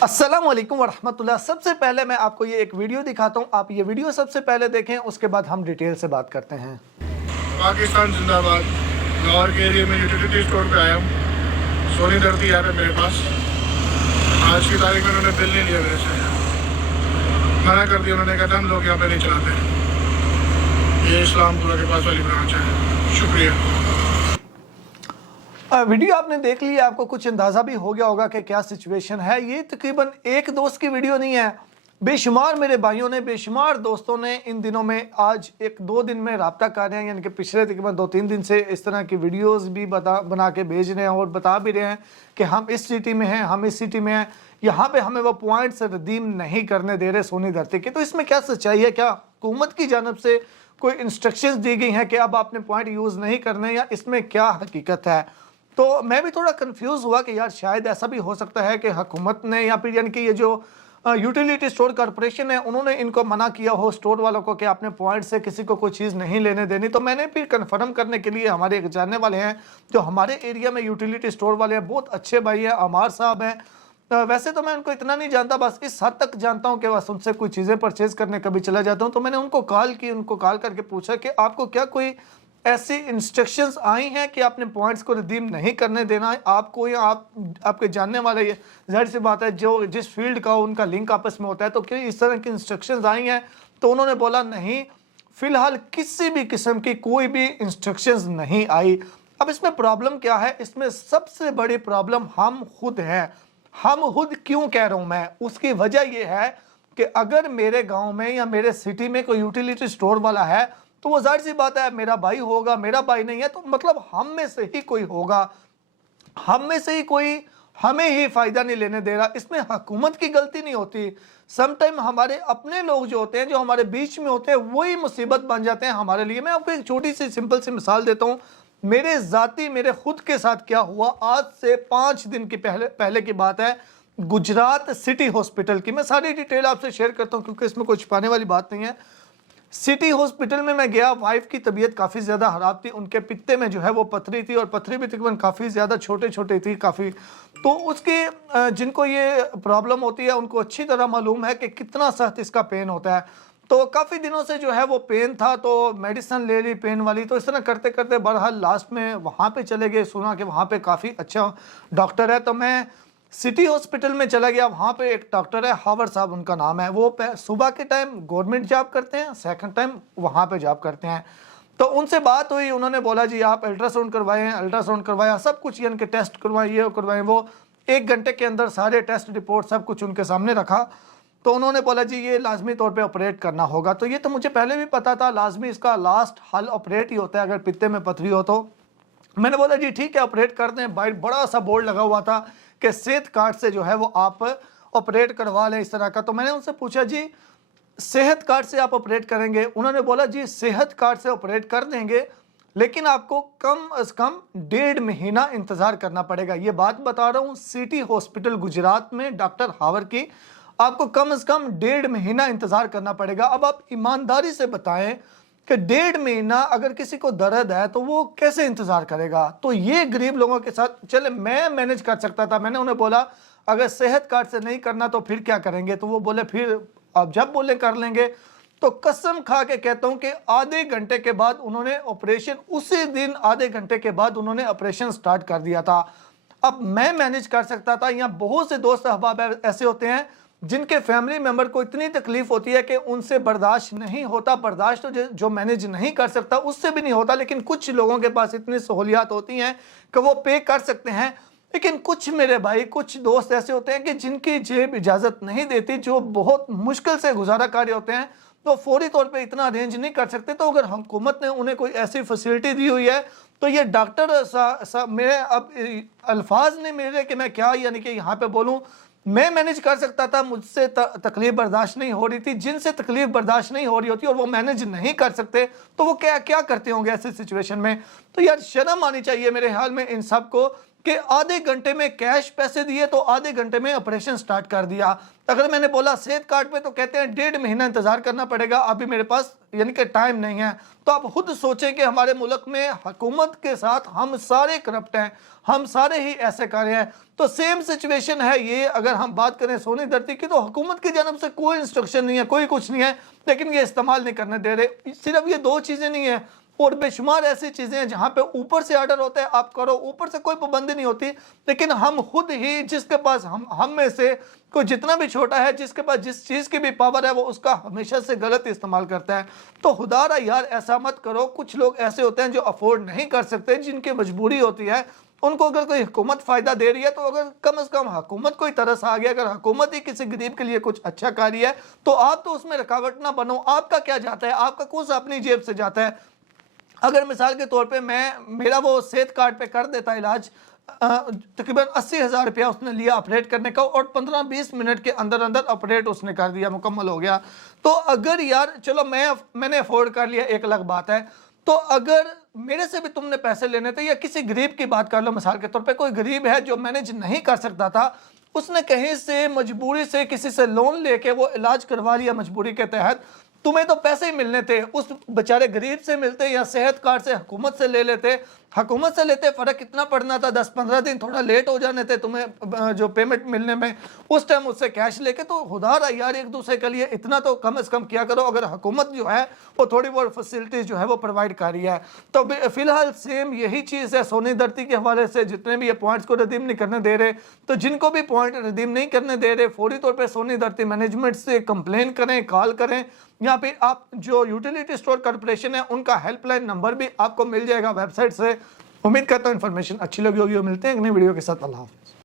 अस्सलाम वालेकुम वरहमतुल्लाह। सबसे पहले मैं आपको ये एक वीडियो दिखाता हूँ, आप ये वीडियो सबसे पहले देखें, उसके बाद हम डिटेल से बात करते हैं। पाकिस्तान जिंदाबाद। लाहौर के एरिया में यूटिलिटी स्टोर पे आया हूँ। सोनी धरती यहाँ पे मेरे पास आज की तारीख में उन्होंने बिल नहीं लिया मेरे से, मना कर दिया। उन्होंने कहा था हम लोग यहाँ पे नहीं चलाते। ये इस्लामपुरा के पास वाली ब्रांच है। शुक्रिया। वीडियो आपने देख लिया, आपको कुछ अंदाज़ा भी हो गया होगा कि क्या सिचुएशन है। ये तकरीबन एक दोस्त की वीडियो नहीं है, बेशुमार मेरे भाइयों ने, बेशुमार दोस्तों ने इन दिनों में आज एक दो दिन में रब्ता कर रहे हैं, यानी कि पिछले तकरीबन 2-3 दिन से इस तरह की वीडियोस भी बना के भेज रहे हैं और बता भी रहे हैं कि हम इस सिटी में हैं, हम इस सिटी में हैं, यहाँ पे हमें वो पॉइंट्स रिडीम नहीं करने दे रहे सोनी धरती के। तो इसमें क्या सच्चाई है? क्या हुकूमत की जानब से कोई इंस्ट्रक्शंस दी गई हैं कि अब आपने पॉइंट यूज़ नहीं करने, या इसमें क्या हकीकत है? तो मैं भी थोड़ा कंफ्यूज हुआ कि यार शायद ऐसा भी हो सकता है कि हुकूमत ने या फिर यानी कि ये जो यूटिलिटी स्टोर कॉरपोरेशन है उन्होंने इनको मना किया हो स्टोर वालों को कि आपने पॉइंट से किसी को कोई चीज़ नहीं लेने देनी। तो मैंने भी कंफर्म करने के लिए, हमारे एक जानने वाले हैं जो हमारे एरिया में यूटिलिटी स्टोर वाले हैं, बहुत अच्छे भाई हैं, अमार साहब हैं। वैसे तो मैं उनको इतना नहीं जानता, बस इस हद तक जानता हूँ कि बस उनसे कोई चीज़ें परचेज़ करने कभी चला जाता हूँ। तो मैंने उनको कॉल की, उनको कॉल करके पूछा कि आपको क्या कोई ऐसी इंस्ट्रक्शंस आई हैं कि आपने पॉइंट्स को रिडीम नहीं करने देना है आपको, या आपके जानने वाले, ये जाहिर सी बात है जो जिस फील्ड का उनका लिंक आपस में होता है, तो क्या इस तरह की इंस्ट्रक्शंस आई हैं? तो उन्होंने बोला नहीं, फ़िलहाल किसी भी किस्म की कोई भी इंस्ट्रक्शंस नहीं आई। अब इसमें प्रॉब्लम क्या है? इसमें सबसे बड़ी प्रॉब्लम हम खुद हैं। हम खुद क्यों कह रहा हूँ मैं? उसकी वजह यह है कि अगर मेरे गाँव में या मेरे सिटी में कोई यूटिलिटी स्टोर वाला है तो वो जाहिर सी बात है मेरा भाई होगा, मेरा भाई नहीं है तो मतलब हम में से ही कोई होगा, हम में से ही कोई हमें ही फ़ायदा नहीं लेने दे रहा। इसमें हुकूमत की गलती नहीं होती। समटाइम हमारे अपने लोग जो होते हैं, जो हमारे बीच में होते हैं, वही मुसीबत बन जाते हैं हमारे लिए। मैं आपको एक छोटी सी सिंपल सी मिसाल देता हूँ। मेरे खुद के साथ क्या हुआ, आज से 5 दिन की पहले की बात है, गुजरात सिटी हॉस्पिटल की। मैं सारी डिटेल आपसे शेयर करता हूँ क्योंकि इसमें कोई छुपाने वाली बात नहीं है। सिटी हॉस्पिटल में मैं गया, वाइफ की तबीयत काफ़ी ज़्यादा ख़राब थी, उनके पित्ते में जो है वो पथरी थी और पथरी भी तकरीबन काफ़ी ज़्यादा छोटे थी काफ़ी। तो उसकी जिनको ये प्रॉब्लम होती है उनको अच्छी तरह मालूम है कि कितना सख्त इसका पेन होता है। तो काफ़ी दिनों से जो है वो पेन था, तो मेडिसिन ले ली पेन वाली। तो इस तरह करते करते बहरहाल लास्ट में वहाँ पर चले गए, सुना कि वहाँ पर काफ़ी अच्छा डॉक्टर है। तो मैं सिटी हॉस्पिटल में चला गया। वहाँ पे एक डॉक्टर है, हावर साहब उनका नाम है। वो सुबह के टाइम गवर्नमेंट जॉब करते हैं, सेकंड टाइम वहाँ पे जॉब करते हैं। तो उनसे बात हुई, उन्होंने बोला जी आप अल्ट्रासाउंड करवाएं, अल्ट्रासाउंड करवाया, सब कुछ यानी कि टेस्ट करवाएं, ये करवाएं वो। 1 घंटे के अंदर सारे टेस्ट रिपोर्ट सब कुछ उनके सामने रखा। तो उन्होंने बोला जी ये लाजमी तौर पर ऑपरेट करना होगा। तो ये तो मुझे पहले भी पता था, लाजमी इसका लास्ट हल ऑपरेट ही होता है अगर पित्ते में पथरी हो। तो मैंने बोला जी ठीक है ऑपरेट कर दें। बाहर बड़ा सा बोर्ड लगा हुआ था कि सेहत कार्ड से जो है वो आप ऑपरेट करवा लें, इस तरह का। तो मैंने उनसे पूछा जी सेहत कार्ड से आप ऑपरेट करेंगे? उन्होंने बोला जी सेहत कार्ड से ऑपरेट कर देंगे, लेकिन आपको कम अज़ कम 1.5 महीना इंतज़ार करना पड़ेगा। ये बात बता रहा हूँ सिटी हॉस्पिटल गुजरात में डॉक्टर हावर की। आपको कम अज़ कम 1.5 महीना इंतज़ार करना पड़ेगा। अब आप ईमानदारी से बताएं कि 1.5 महीना अगर किसी को दर्द है तो वो कैसे इंतज़ार करेगा? तो ये गरीब लोगों के साथ, चले मैं मैनेज कर सकता था। मैंने उन्हें बोला अगर सेहत कार्ड से नहीं करना तो फिर क्या करेंगे? तो वो बोले फिर आप जब बोले कर लेंगे। तो कसम खा के कहता हूँ कि आधे घंटे के बाद उन्होंने ऑपरेशन, उसी दिन आधे घंटे के बाद उन्होंने ऑपरेशन स्टार्ट कर दिया था। अब मैं मैनेज कर सकता था। यहाँ बहुत से दोस्त अहबाब ऐसे होते हैं जिनके फैमिली मेंबर को इतनी तकलीफ होती है कि उनसे बर्दाश्त नहीं होता। बर्दाश्त तो जो मैनेज नहीं कर सकता उससे भी नहीं होता, लेकिन कुछ लोगों के पास इतनी सहूलियात होती हैं कि वो पे कर सकते हैं। लेकिन कुछ मेरे भाई, कुछ दोस्त ऐसे होते हैं कि जिनकी जेब इजाज़त नहीं देती, जो बहुत मुश्किल से गुजारा कार्य होते हैं, तो फौरी तौर पे इतना अरेंज नहीं कर सकते। तो अगर हुकूमत ने उन्हें कोई ऐसी फैसिलिटी दी हुई है तो ये डॉक्टर मेरे अब अल्फाज ने मेरे कि मैं क्या यानी कि यहाँ पे बोलूँ, मैं मैनेज कर सकता था। मुझसे तकलीफ बर्दाश्त नहीं हो रही थी। जिनसे तकलीफ बर्दाश्त नहीं हो रही होती और वो मैनेज नहीं कर सकते तो वो क्या क्या करते होंगे ऐसे सिचुएशन में? तो यार शर्म आनी चाहिए मेरे ख्याल में इन सब को कि आधे घंटे में कैश पैसे दिए तो आधे घंटे में ऑपरेशन स्टार्ट कर दिया। अगर मैंने बोला सेहत कार्ड पे तो कहते हैं 1.5 महीना इंतजार करना पड़ेगा, अभी मेरे पास यानी कि टाइम नहीं है। तो आप खुद सोचें कि हमारे मुल्क में हुकूमत के साथ हम सारे करप्ट हैं, हम सारे ही ऐसे कर रहे हैं। तो सेम सिचुएशन है ये। अगर हम बात करें सोनी धरती की, तो हुकूमत की जानब से कोई इंस्ट्रक्शन नहीं है, कोई कुछ नहीं है, लेकिन ये इस्तेमाल नहीं करने दे रहे। सिर्फ ये 2 चीज़ें नहीं है, और बेशुमार ऐसी चीज़ें हैं जहाँ पे ऊपर से ऑर्डर होता है आप करो, ऊपर से कोई पाबंदी नहीं होती, लेकिन हम खुद ही जिसके पास हम में से कोई जितना भी छोटा है, जिसके पास जिस चीज़ की भी पावर है, वो उसका हमेशा से गलत इस्तेमाल करता है। तो खुदारा यार ऐसा मत करो। कुछ लोग ऐसे होते हैं जो अफोर्ड नहीं कर सकते, जिनकी मजबूरी होती है, उनको अगर कोई हुकूमत फ़ायदा दे रही है तो अगर कम से कम हुकूमत को ही तरस आ गया, अगर हुकूमत ही किसी गरीब के लिए कुछ अच्छा कर रही है तो आप तो उसमें रुकावट ना बनो। आपका क्या जाता है, आपका कौन सा अपनी जेब से जाता है। अगर मिसाल के तौर पे मेरा वो सेहत कार्ड पे कर देता इलाज, तकरीबन 80,000 रुपया उसने लिया ऑपरेट करने का, और 15-20 मिनट के अंदर अंदर ऑपरेट उसने कर दिया, मुकम्मल हो गया। तो अगर यार चलो मैंने अफोर्ड कर लिया, 1 लाख बात है, तो अगर मेरे से भी तुमने पैसे लेने थे, या किसी गरीब की बात कर लो, मिसाल के तौर पे कोई गरीब है जो मैनेज नहीं कर सकता था, उसने कहीं से मजबूरी से किसी से लोन लेके वो इलाज करवा लिया मजबूरी के तहत, तुम्हें तो पैसे ही मिलने थे, उस बेचारे गरीब से मिलते या सेहत कार्ड से हुकूमत से ले लेते। हुकूमत से लेते फ़र्क कितना पड़ना था, 10-15 दिन थोड़ा लेट हो जाने थे तुम्हें जो पेमेंट मिलने में, उस टाइम उससे कैश लेके। तो खुदारा यार एक दूसरे के लिए इतना तो कम से कम किया करो। अगर हुकूमत जो है वो थोड़ी बहुत फैसिलिटीज़ जो है वो प्रोवाइड कर रही है। तो फिलहाल सेम यही चीज़ है सोनी धरती के हवाले से। जितने भी ये पॉइंट्स को रिडीम नहीं करने दे रहे, तो जिनको भी पॉइंट रिडीम नहीं करने दे रहे, फौरी तौर पर सोनी धरती मैनेजमेंट से कंप्लेन करें, कॉल करें, या फिर आप जो यूटिलिटी स्टोर कॉर्पोरेशन है उनका हेल्पलाइन नंबर भी आपको मिल जाएगा वेबसाइट से। उम्मीद करता हूँ इन्फॉर्मेशन अच्छी लगी होगी। मिलते हैं एक नई वीडियो के साथ। अल्लाह हाफ़िज़।